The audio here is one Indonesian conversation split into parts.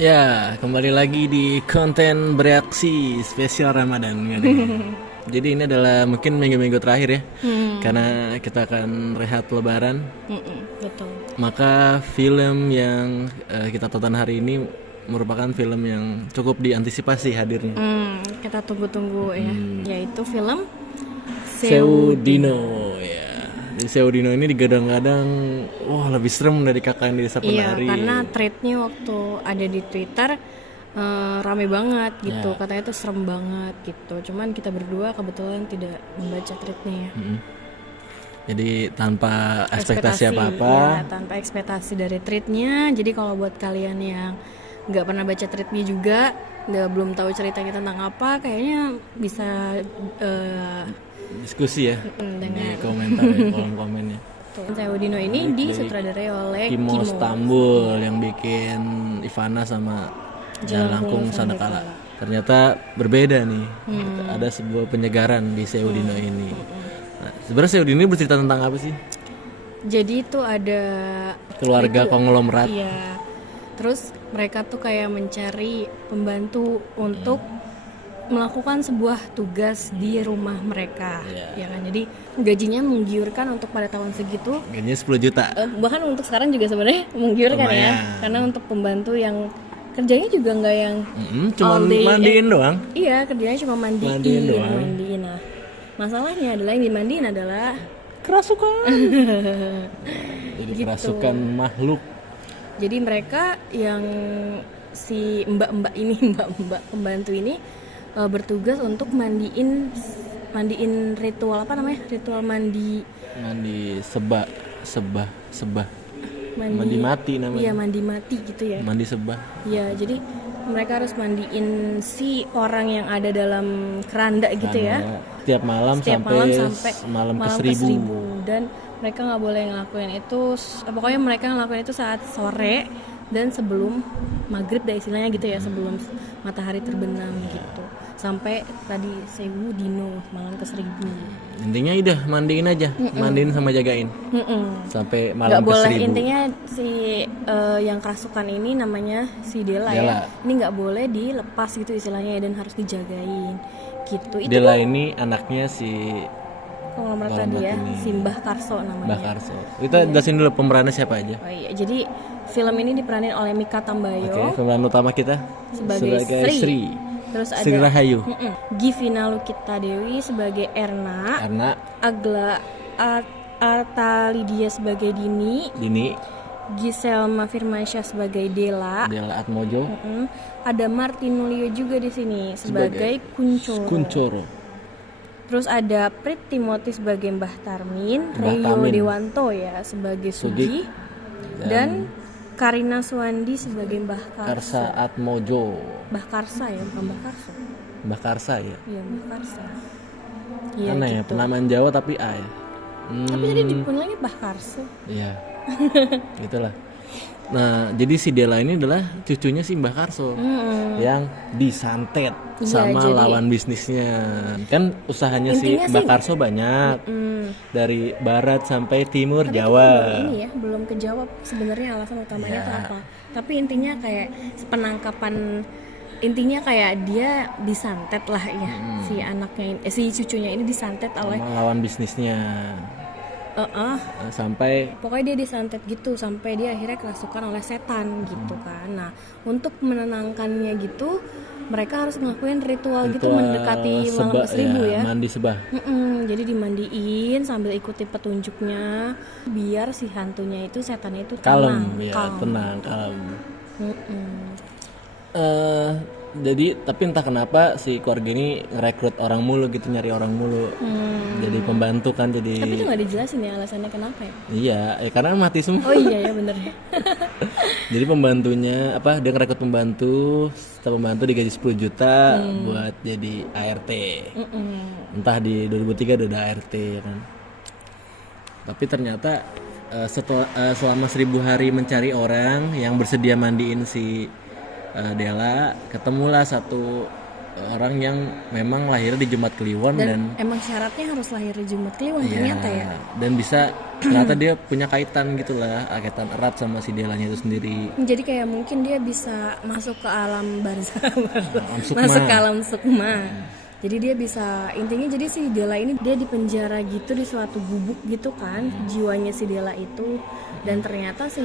Ya, kembali lagi di konten bereaksi spesial Ramadan ya deh. Jadi ini adalah mungkin minggu-minggu terakhir ya, karena kita akan rehat Lebaran. Betul. Maka film yang kita tonton hari ini merupakan film yang cukup diantisipasi hadirnya. Kita tunggu-tunggu ya, yaitu film Seudino ya. Di Seudino ini digadang-gadang, wah lebih serem dari Kakak yang Desa Iya, Penari. karena threadnya waktu ada di Twitter rame banget gitu, katanya tuh serem banget gitu. Cuman kita berdua kebetulan tidak membaca threadnya ya. Jadi tanpa ekspektasi apa-apa. Ya, tanpa ekspektasi dari threadnya. Jadi kalau buat kalian yang nggak pernah baca threadnya juga, belum tahu ceritanya tentang apa, kayaknya bisa Diskusi ya dengan di komentar ya, kolom komennya. Seudino ini disutradarai oleh Kimo Stambul yang bikin Ivana sama Jalan Langkung Sandakala. Ternyata berbeda nih. Ada sebuah penyegaran di Seudino ini. Nah, sebenarnya Seudino ini bercerita tentang apa sih? Jadi itu ada Keluarga konglomerat. Iya. Terus mereka tuh kayak mencari pembantu untuk melakukan sebuah tugas di rumah mereka, ya kan. Jadi gajinya menggiurkan untuk pada tahun segitu. Gajinya 10 juta. Bahkan untuk sekarang juga sebenarnya menggiurkan ya, karena untuk pembantu yang kerjanya juga nggak yang Cuma mandiin doang. Iya, kerjanya cuma Mandiin doang. mandiin. Nah, masalahnya adalah yang dimandiin adalah Kerasukan. Jadi kerasukan makhluk. Jadi mereka yang si mbak-mbak ini, mbak-mbak pembantu ini bertugas untuk mandiin ritual apa namanya? Ritual mandi sebah. Mandi mati namanya. Iya, mandi mati gitu ya. Mandi sebah. Iya, jadi mereka harus mandiin si orang yang ada dalam keranda gitu ya. Setiap malam sampai malam ke-1000. Dan mereka nggak boleh ngelakuin itu, pokoknya mereka ngelakuin itu saat sore dan sebelum maghrib dah istilahnya gitu ya, sebelum matahari terbenam gitu, sampai tadi Seudino malam ke-1000. Intinya udah mandiin aja, mandiin sama jagain sampai malam Nggak boleh, ke-1000. intinya si yang kerasukan ini namanya si Dela. Ya, ini nggak boleh dilepas gitu istilahnya ya, dan harus dijagain gitu. Itu Dela ini anaknya si konglomerat tadi ya, si Mbah Karso namanya. Mbah Karso. Kita jelasin dulu pemerannya siapa aja. Oh iya, jadi film ini diperanin oleh Mika Tambayo Pemeran utama kita sebagai Sri. Terus ada Sri Rahayu. Givina Lukita Dewi sebagai Erna. Agla Arta Lydia sebagai Dini. Giselma Firmansyah sebagai Dela Atmojo. Ada Martinulio juga di sini sebagai Kuncoro. Terus ada Prit Timothy sebagai Mbah Tarmin, Reyo Dewanto ya sebagai Sugi, dan Karina Suwandi sebagai Mbah Karsa Atmojo. Mbah Karsa ya, bukan Mbah Karso. Mbah Karsa ya. Iya, Mbah Karsa. Iya, aneh gitu. Ya, penamaan Jawa tapi A ya. Tapi tadi dipanggilnya Mbah Karso. Iya. Itulah. Nah, jadi si Dela ini adalah cucunya si Mbah Karso yang disantet sama lawan bisnisnya. Kan usahanya si Mbah Karso banyak, dari barat sampai timur Jawa. Ini ya belum kejawab sebenarnya alasan utamanya itu apa. Tapi intinya kayak penangkapan, intinya kayak dia disantet lah ya, si anaknya si cucunya ini disantet oleh lawan bisnisnya. Sampai pokoknya dia disantet gitu sampai dia akhirnya kerasukan oleh setan gitu kan. Nah, untuk menenangkannya gitu mereka harus ngelakuin ritual gitu mendekati malam ke-1000 ya. Mandi sebah. Jadi dimandiin sambil ikuti petunjuknya biar si hantunya itu, setannya itu tenang. Tenang, kalem. Jadi tapi entah kenapa si keluarga ini ngerekrut orang mulu gitu, nyari orang mulu. Jadi pembantu kan jadi. Tapi itu nggak dijelasin ya alasannya kenapa ya? Iya, karena mati semua. Oh iya ya bener ya. Jadi pembantunya dia ngerekrut pembantu, setelah pembantu digaji 10 juta buat jadi ART. Entah di 2003 udah ada ART kan. Tapi ternyata selama 1000 hari mencari orang yang bersedia mandiin si Dela, ketemulah satu orang yang memang lahir di Jumat Kliwon dan emang syaratnya harus lahir di Jumat Kliwon ternyata ya. Dan bisa ternyata dia punya kaitan gitulah, kaitan erat sama si Delanya itu sendiri. Jadi kayak mungkin dia bisa masuk ke alam barzah, Sukma. masuk ke alam sukma. Jadi dia bisa, intinya jadi si Dela ini dia di penjara gitu di suatu gubuk gitu kan, jiwanya si Dela itu, dan ternyata si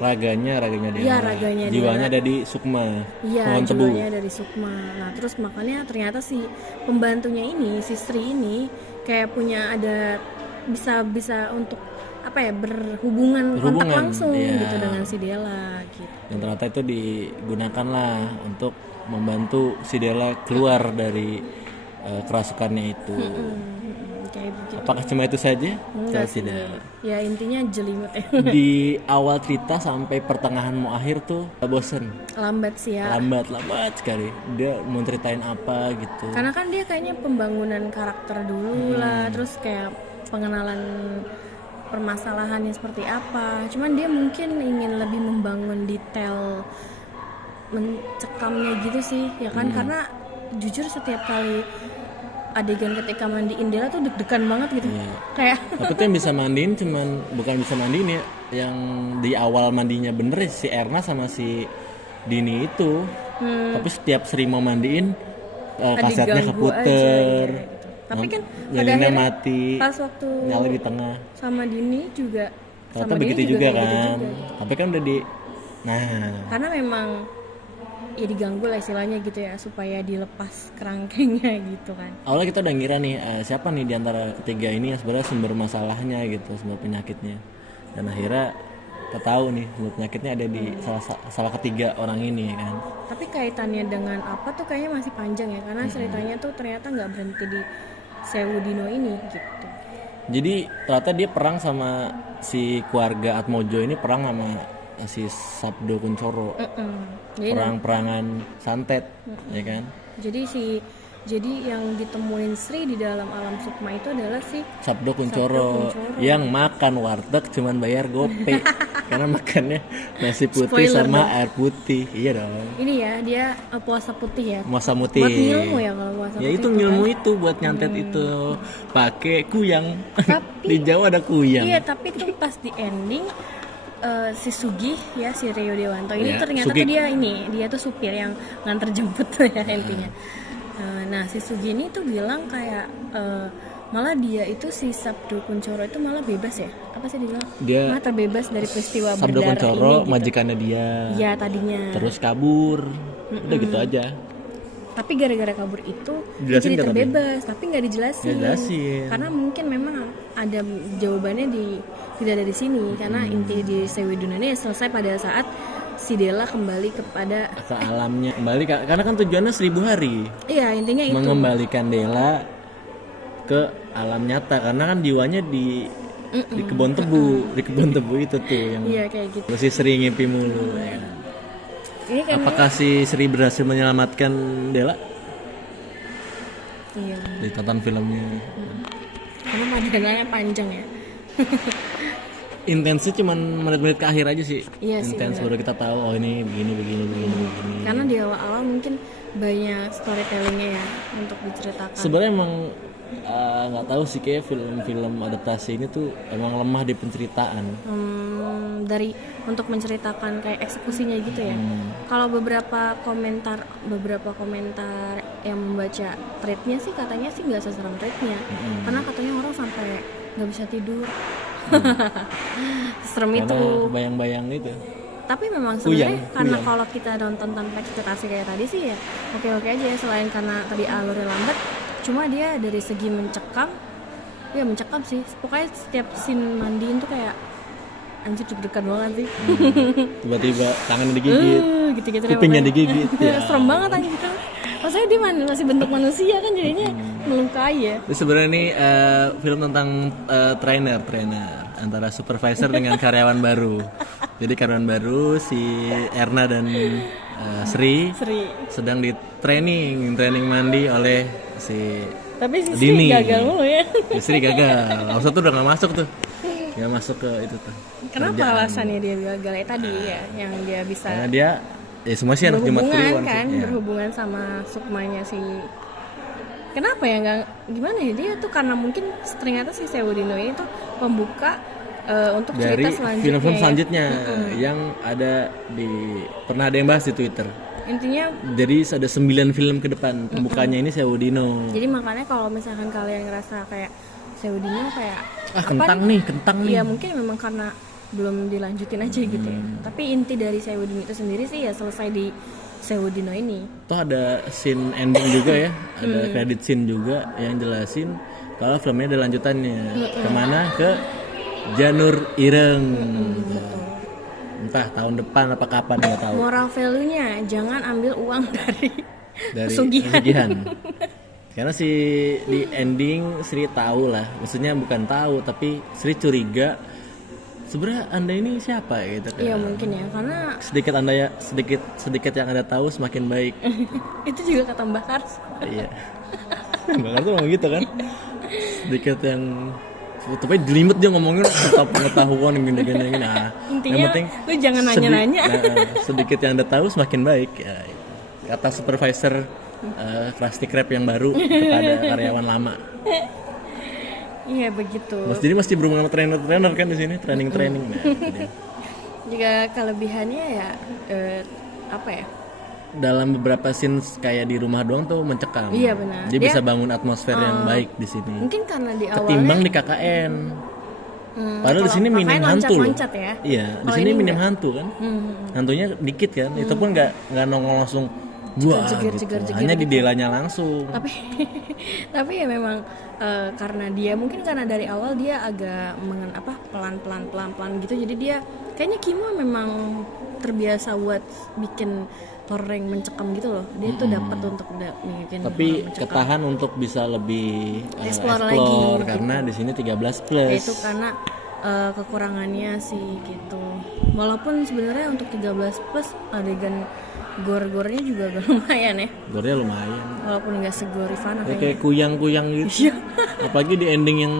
raganya Dela. Iya, raganya jiwanya ada di Sukma. Iya, Pohon tebu. jiwanya dari Sukma. Nah, terus makanya ternyata si pembantunya ini, si Sri ini kayak punya ada bisa untuk apa ya, kontak langsung gitu dengan si Dela gitu. Dan ternyata itu digunakan lah untuk membantu si Dela keluar dari kerasukannya itu. Kayak begitu. Apakah cuma itu saja? Enggak sih. Ya intinya jelimet ya. Di awal cerita sampai pertengahan mau akhir tuh bosen. Lambat sih ya. Lambat sekali. Dia mau ceritain apa gitu. Karena kan dia kayaknya pembangunan karakter dulu lah, terus kayak pengenalan permasalahannya seperti apa. Cuman dia mungkin ingin lebih membangun detail mencekamnya gitu sih, ya kan? Karena jujur setiap kali adegan ketika mandiin Dela tuh deg-degan banget gitu. Kayak tapi tuh yang bisa mandiin bukan bisa mandiin ya, yang di awal mandinya bener si Erna sama si Dini itu. Tapi setiap Sri mau mandiin kasetnya keputer aja, gitu. Tapi kan pada akhirnya akhirnya mati pas waktu nyala di tengah sama Dini juga ternyata sama begitu Dini juga kayak kan gitu juga, gitu. tapi kan udah karena memang ya diganggu lah istilahnya gitu ya, supaya dilepas kerangkengnya gitu kan. awalnya kita udah ngira nih siapa nih diantara ketiga ini yang sebenarnya sumber masalahnya gitu, sumber penyakitnya, dan akhirnya kita tahu nih sumber penyakitnya ada di salah ketiga orang ini kan. Tapi kaitannya dengan apa tuh kayaknya masih panjang ya, karena ceritanya tuh ternyata nggak berhenti di Sewudino ini gitu. Jadi ternyata dia perang sama si keluarga Atmojo ini, perang sama si Sabdo Kuncoro. Perang-perangan santet, ya kan? Jadi yang ditemuin Sri di dalam alam Sukma itu adalah si Sabdo Kuncoro yang makan warteg cuman bayar gope karena makannya nasi putih sama air putih. Iya dong. Ini ya dia puasa putih ya. Puasa putih. Buat ngilmu ya kalau puasa ya putih. Itu ngilmu kan? Itu buat nyantet itu pakai kuyang. Tapi di Jawa ada kuyang. Iya, tapi tuh pas di ending si Sugih ya, si Rio Dewanto ini ternyata tuh dia tuh supir yang nganter jemput ya intinya. Nah si Sugih ini tuh bilang kayak malah dia itu si Sabdo Kuncoro itu malah bebas ya, apa sih dia malah terbebas dari peristiwa Sabdo berdarah Kuncoro ini gitu. majikannya dia ya tadinya terus kabur udah gitu aja. Tapi gara-gara kabur itu dia jadi terbebas, tapi nggak dijelasin. Karena mungkin memang ada jawabannya tidak ada di sini, karena inti di Sewudino ini selesai pada saat si Dela kembali ke alamnya kembali, karena kan tujuannya 1000 hari. Iya, intinya itu mengembalikan Dela ke alam nyata, karena kan jiwanya di kebun tebu itu tuh yang kayak gitu. masih sering ngimpi mulu ya. Apakah si Sri berhasil menyelamatkan Dela? Iya. Ditonton filmnya. Karena madenannya panjang ya. Intensnya cuma menit-menit ke akhir aja sih. Iya sih. Intens baru kita tahu ini begini. Karena di awal-awal mungkin banyak storytellingnya ya untuk diceritakan. Sebenarnya emang nggak tahu sih, kayak film-film adaptasi ini tuh emang lemah di penceritaan. Dari untuk menceritakan kayak eksekusinya gitu ya. Kalau beberapa komentar yang membaca threadnya sih katanya sih nggak seseram threadnya, karena katanya orang sampai nggak bisa tidur. Serem itu. Bayang-bayang itu. Tapi memang sebenarnya karena kalau kita nonton tanpa ekspektasi kayak tadi sih ya oke-oke aja ya, selain karena tadi alurnya lambat. Cuma dia dari segi mencekam sih. Pokoknya setiap scene mandiin tuh kayak anjir deg-degan banget sih. Tiba-tiba tangan digigit, gitu-gitu kupingnya digigit. Serem banget anjir gitu. Maksudnya dia masih bentuk manusia kan, jadinya melukai ya. Ini sebenarnya ini film tentang trainer antara supervisor dengan karyawan baru. Jadi karyawan baru si Erna dan Sri sedang di training mandi oleh si tapi si Dini. Sri gagal mulu ya. Sri gagal. Langsung tuh udah nggak masuk tuh. Nggak masuk ke itu tuh. Kenapa kerjaan. Alasannya dia gagal ya tadi ya, yang dia bisa. Karena dia semua sih anak Jumat Kliwon kan, sih. berhubungan sama sukmanya si kenapa ya nggak gimana ya, dia tuh karena mungkin ternyata si Seudino ini tuh pembuka untuk dari cerita selanjutnya film-film ya. selanjutnya yang ada pernah ada yang bahas di Twitter. Intinya Jadi ada 9 film ke depan pembukanya ini Seudino. jadi makanya kalau misalkan kalian ngerasa kayak Seudino kayak Kentang nih. ya mungkin memang karena belum dilanjutin aja gitu ya. Tapi inti dari Seudino itu sendiri sih ya selesai di Seudino ini. Toh ada scene ending juga ya, ada credit scene juga yang jelasin kalau filmnya ada lanjutannya. Kemana? Ke Janur Ireng. Entah tahun depan apa kapan nggak tahu. Moral value-nya jangan ambil uang dari Pesugihan. pesugihan. Karena si di ending Sri tahu lah, maksudnya bukan tahu tapi Sri curiga sebenarnya Anda ini siapa gitu kan. Iya mungkin ya, karena sedikit yang Anda tahu semakin baik. itu juga kata Mbak Kars. Iya. Mbak Kars tuh ngomong gitu kan. Sedikit yang tapi jelimet dia ngomongin tentang pengetahuan gini. Nah, Intinya yang penting lu jangan nanya-nanya. sedikit yang Anda tahu semakin baik ya. Kata supervisor Krusty Krab yang baru kepada karyawan lama. Iya begitu. Jadi masih berhubungan sama trainer kan di sini, training. Nah, gitu. Juga kelebihannya ya apa ya? Dalam beberapa scene kayak di rumah doang tuh mencekam. Iya benar. Dia bisa bangun atmosfer yang baik di sini. Mungkin karena di awalnya Ketimbang di KKN. Padahal di sini minim hantu loh. loncat-loncat ya. Iya, di sini minim hantu kan. Hantunya dikit kan. Itu pun nggak nongol langsung buah gitu. Hanya di delanya langsung. Tapi ya memang karena dia mungkin karena dari awal dia agak pelan-pelan gitu, jadi dia kayaknya Kimo memang terbiasa buat bikin horor yang mencekam gitu loh. Dia tuh dapat untuk bikin Tapi horor mencekam. ketahan untuk bisa lebih Explore lagi, karena di sini 13+. Itu karena kekurangannya sih gitu. Walaupun sebenarnya untuk 13+ adegan gore-gorenya juga agak lumayan ya. Gore-nya lumayan. Walaupun nggak segore Ivana Kayak kuyang-kuyang gitu. Apalagi di ending yang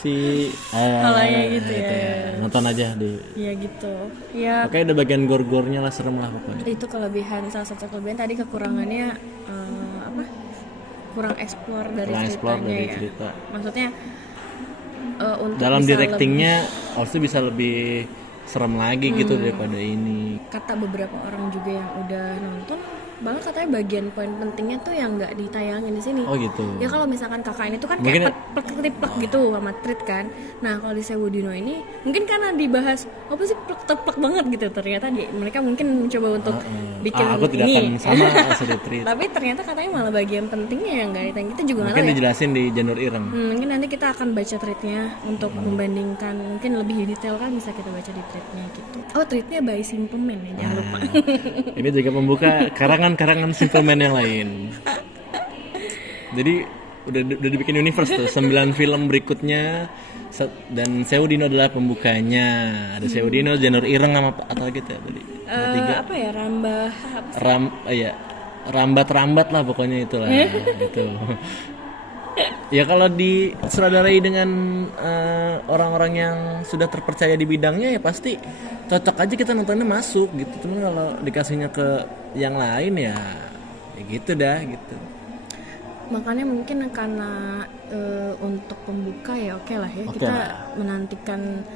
si Kalanya gitu ya. nonton aja di. Iya gitu. Ya Oke, ada bagian gore-gorenya lah, serem lah pokoknya. itu kelebihan, salah satu kelebihan. Tadi kekurangannya kurang explore dari ceritanya ya. Cerita. Maksudnya untuk Dalam bisa directingnya harusnya bisa lebih serem lagi gitu daripada ini. kata beberapa orang juga yang udah nonton, bahkan katanya bagian poin pentingnya tuh yang nggak ditayangin di sini. Oh gitu. Ya kalau misalkan KKN itu kan Mungkin kayak plek gitu sama Trit kan. Nah kalau di Seudino ini mungkin karena dibahas apa sih plek banget gitu, ternyata mereka mungkin mencoba untuk bikin aku tidak ini. akan sama seperti Trit. Tapi ternyata katanya malah bagian pentingnya yang nggak ditayang, kita juga nggak Mungkin tahu ya. dijelasin di Janur Ireng. Mungkin nanti kita akan baca tweetnya untuk membandingkan, mungkin lebih detail kan bisa kita baca di tweetnya gitu. Oh tweetnya by Simple Man ya, jangan lupa. Ini juga membuka karangan-karangan Superman yang lain. Jadi udah dibikin universe tuh 9 film berikutnya dan Seudino adalah pembukanya. Ada Seudino, Janur Ireng sama atau gitu ya tadi. Ada 3. Apa ya, Rambat lah pokoknya itulah. Gitu. Ya kalau disutradarai dengan orang-orang yang sudah terpercaya di bidangnya ya pasti cocok aja, kita nontonnya masuk gitu. Cuman kalau dikasihnya ke yang lain ya gitu dah gitu. Makanya mungkin karena untuk pembuka ya oke lah ya, kita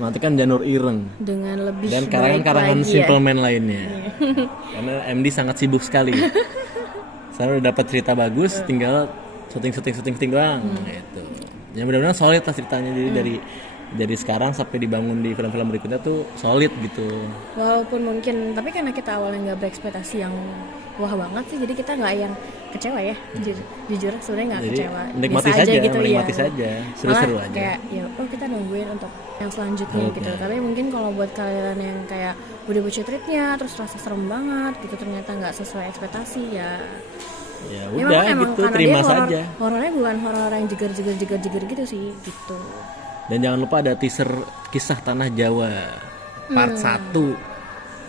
menantikan Janur Ireng dengan lebih dan baik karangan-karangan lagi Simple ya. Man lainnya. Karena MD sangat sibuk sekali. Saya udah dapat cerita bagus, tinggal syuting doang gitu. Ya mudah-mudahan solid lah ceritanya, jadi dari sekarang sampai dibangun di film-film berikutnya tuh solid gitu. Walaupun mungkin, tapi karena kita awalnya nggak berekspektasi yang wah banget sih, jadi kita nggak yang kecewa ya. Jujur sebenarnya nggak Jadi kecewa. menikmati Biasa saja, gitu menikmati ya. saja, seru-seru Malah aja. Kayak ya kita nungguin untuk yang selanjutnya gitu. Tapi mungkin kalau buat kalian yang kayak udah baca tweetnya terus rasa serem banget gitu, ternyata nggak sesuai ekspektasi ya. Ya Ya udah emang gitu, karena terima dia saja. Horornya bukan horor yang jeger gitu sih gitu. Dan jangan lupa ada teaser kisah Tanah Jawa part 1.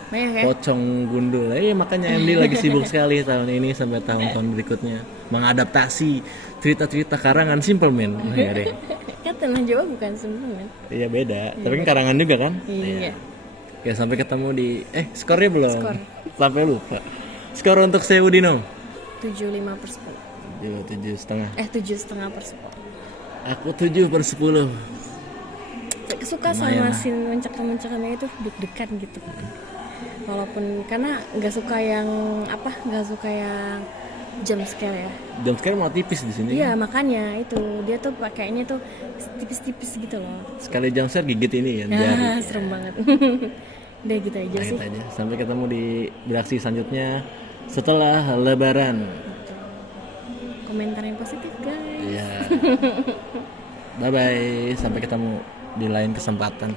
Banyak ya. Pocong Gundul. Makanya MD lagi sibuk sekali tahun ini sampai tahun-tahun berikutnya mengadaptasi cerita-cerita karangan Simple Man. Iya deh. Kan Tanah Jawa bukan Superman. Iya beda. Tapi kan karangan juga kan? Iya. Ya sampai ketemu di skornya belum. Skor. Sampai lupa. Skor untuk Seudino 75/10. 7,5. 7,5/10. Aku 7/10. Suka sama scene mencekam-mencekam itu, deg-degan gitu. Walaupun karena nggak suka yang jump scare ya. Jump scare malah tipis di sini. Iya, makanya itu dia tuh pakainya tuh tipis-tipis gitu loh. Sekali jump scare gigit ini ya. Serem banget. Udah gitu aja sih. Sampai ketemu di beraksi selanjutnya setelah Lebaran. Komentar yang positif guys. Iya. Bye bye, sampai ketemu di lain kesempatan.